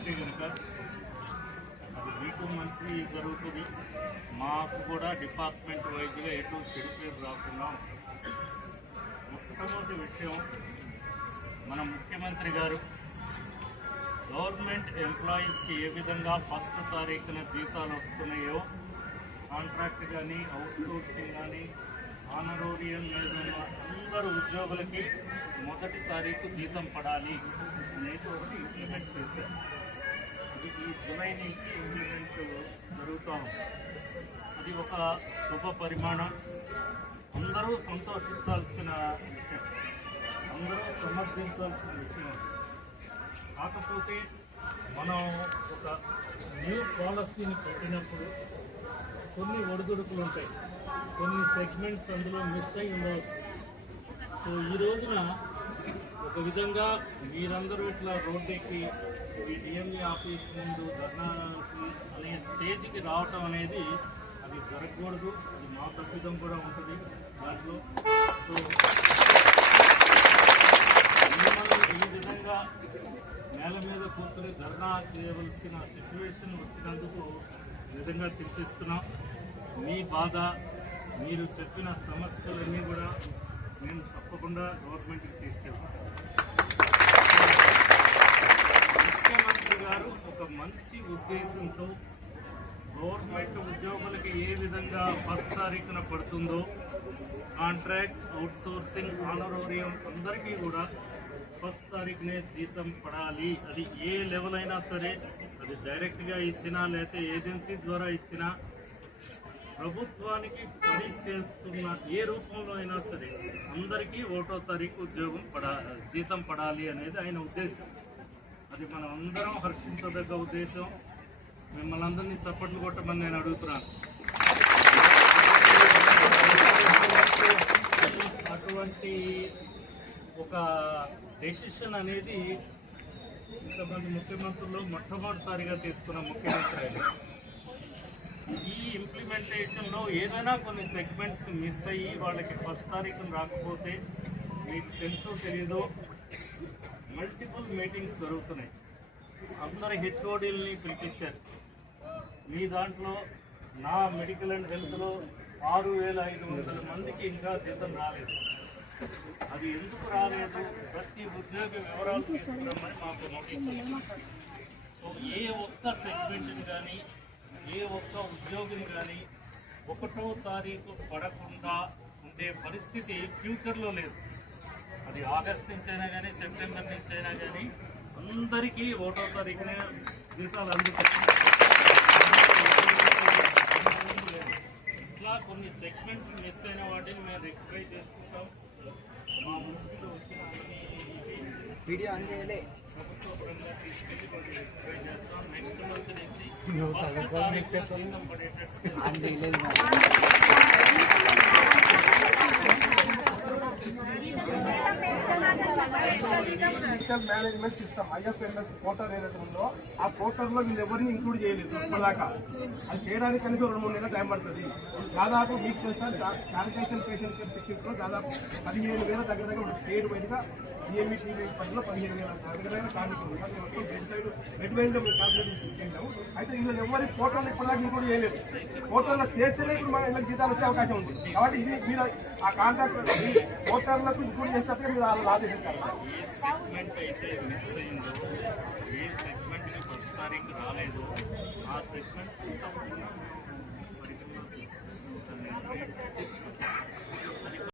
ఉంటే కనుక అది మీకు మంచి జరుగుతుంది, మాకు కూడా డిపార్ట్మెంట్ వైజ్గా ఎటు చెడు పేరు రాకుండా. మొట్టమొదటి విషయం, మన ముఖ్యమంత్రి గారు గవర్నమెంట్ ఎంప్లాయీస్కి ఏ విధంగా 1వ తారీఖున జీతాలు వస్తున్నాయో, కాంట్రాక్ట్ కానీ అవుట్సోర్సింగ్ కానీ ఆనరోరియం మీద ఉన్న అందరు ఉద్యోగులకి 1వ తారీఖు జీతం పడాలి అనేది ఒకటి ఇంప్లిమెంట్ చేశారు. ఇది ఈ జూలై నుంచి ఇంప్లిమెంట్ జరుగుతాం. అది ఒక శుభ పరిమాణం, అందరూ సంతోషించాల్సిన విషయం, అందరూ సమర్థించాల్సిన విషయం. కాకపోతే మనం ఒక న్యూ పాలసీని పెట్టినప్పుడు కొన్ని ఒడిదుడుకులు ఉంటాయి, కొన్ని సెగ్మెంట్స్ అందులో మిస్ అయి ఉండవచ్చు. సో ఈ రోజున ఒక విధంగా మీరందరూ ఇట్లా రోడ్డుకి ఈ డిఎంఈ ఆఫీస్ ముందు ధర్నాకి అనే స్టేజ్కి రావటం అనేది అది జరగకూడదు. అది మా తప్పిదం కూడా ఉంటుంది దాంట్లో. సో ఈ విధంగా నేల మీద కూర్చొని ధర్నా చేయవలసిన సిచ్యువేషన్ వచ్చినందుకు నిజంగా చింతిస్తున్నాం. మీ బాధ, మీరు చెప్పిన సమస్యలన్నీ కూడా నేను తప్పకుండా గవర్నమెంట్కి తీసుకెళ్తాను. ముఖ్యమంత్రి గారు ఒక మంచి ఉద్దేశంతో గవర్నమెంట్ ఉద్యోగులకి ఏ విధంగా 1వ తారీఖున పడుతుందో, కాంట్రాక్ట్ అవుట్సోర్సింగ్ ఆనరోరియం అందరికీ కూడా 1వ తారీఖునే జీతం పడాలి. అది ఏ లెవెల్ అయినా సరే, అది డైరెక్ట్గా ఇచ్చినా లేకపోతే ఏజెన్సీ ద్వారా ఇచ్చినా, ప్రభుత్వానికి పని చేస్తున్న ఏ రూపంలో అయినా సరే అందరికీ 1వ తారీఖు జీతం పడాలి అనేది ఆయన ఉద్దేశం. అది మనం అందరం హర్షించదగ్గ ఉద్దేశం. మిమ్మల్ని అందరినీ చప్పట్లు కొట్టమని నేను అడుగుతున్నాను. అటువంటి ఒక డెసిషన్ అనేది ఇంతమంది ముఖ్యమంత్రులు మొట్టమొదటిసారిగా తీసుకున్న ముఖ్యమంత్రి ఆయన. ఈ ఇంప్లిమెంటేషన్లో ఏదైనా కొన్ని సెగ్మెంట్స్ మిస్ అయ్యి వాళ్ళకి 1వ తారీఖున రాకపోతే, మీకు తెలుసో తెలీదో మల్టిపుల్ మీటింగ్స్ జరుగుతున్నాయి. అందరు హెచ్ఓడీలని పిలిపించారు. మీ దాంట్లో నా మెడికల్ అండ్ హెల్త్లో 6500 మందికి ఇంకా జీతం రాలేదు. అది ఎందుకు రాలేదు, ప్రతి ఉద్యోగి వివరాలు తీసుకురమ్మని మాకు నోటీస్. సో ఏ ఒక్క సెగ్మెంట్ని కానీ ఏ ఒక్క ఉద్యోగిని కానీ 1వ తారీఖు పడకుండా ఉండే పరిస్థితి ఫ్యూచర్లో లేదు. అది ఆగస్ట్ నుంచి అయినా కానీ సెప్టెంబర్ నుంచి అయినా కానీ అందరికీ 1వ తారీఖునే జీతాలు అందుతాయి. ఇట్లా కొన్ని సెగ్మెంట్స్ మిస్ అయిన వాటిని మేము రెక్టిఫై చేసుకుంటాం. మా ముందు వచ్చిన అన్ని ప్రభుత్వ పరంగా తీసుకెళ్ళి కొన్ని రెక్టిఫై చేస్తాం. నెక్స్ట్ మంత్ నుంచి 1వ తారీఖున జీతం పడేటట్టు digital management system IFMS portal ఏదైతే ఉందో ఆ పోర్టల్లో వీళ్ళు ఎవరిని ఇంక్లూడ్ చేయలేదు ఇప్పటిదాకా. అది చేయడానికి కనుక 2-3 నెలలు టైం పడుతుంది. దాదాపు మీకు తెలుసా, శానిటేషన్ పేషెంట్ కేర్ సెక్యూరిటీలో దాదాపు 15,000 దగ్గర స్టేట్ వైడ్గా డిఎంఈ పరిధిలో 15,000 దగ్గర కార్మికులు మొత్తం రెడ్ వైజ్లో మేము కాల్కులేట్ చేసాము. అయితే వీళ్ళు ఎవరి పోర్టల్ ఇప్పటిదాకా ఇంక్లూడ్ చేయలేదు. పోర్టల్లో చేస్తేనే ఇప్పుడు మన జీతాలు వచ్చే అవకాశం ఉంది. కాబట్టి ఇది మీరు ఆ కాంట్రాక్ట్ పోర్టర్లకు ఇంక్లూడ్ చేస్తే మీరు ఆదేశించాలి. సెగ్మెంట్ అయితే మిస్ అయిందో, ఏ సెగ్మెంట్కి 1వ తారీఖు రాలేదు, ఆ సెగ్మెంట్